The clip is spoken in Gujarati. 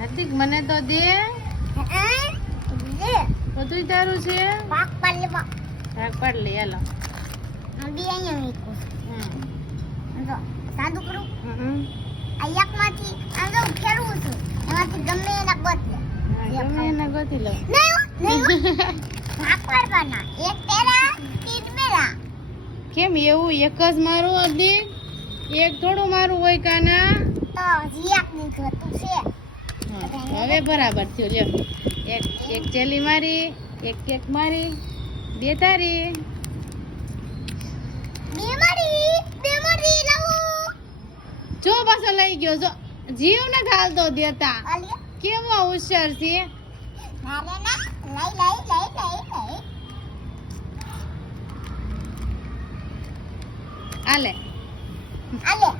હાર્દિક મને તો દે. બધું તારું છે? પાક પાડલે પાક. ભાગ પાડ લે હાલો. બી અહીંયા મૂકું. જો સાદું કરું. હમ. આ એકમાંથી આમ જો ફેરવું છું. એમાંથી ગમે એના ગોતી ગમે એને ગોતી લો. નહીં હો. પાડવાના. એક તેરા તીન મેરા. કેમ એવું? એક જ મારું હાર્દિક એક થોડું મારું હોય કાના? તો હજી એક નીકળતું છે. હા, બરાબર થયું. લ્યો. એક એક ચેલી મારી એક કેક મારી બે તારી. જો પાછો લઈ ગયો. જો જીવ ને ઘાલતો દેતા કેવો હોશિયાર છે. આલે આલે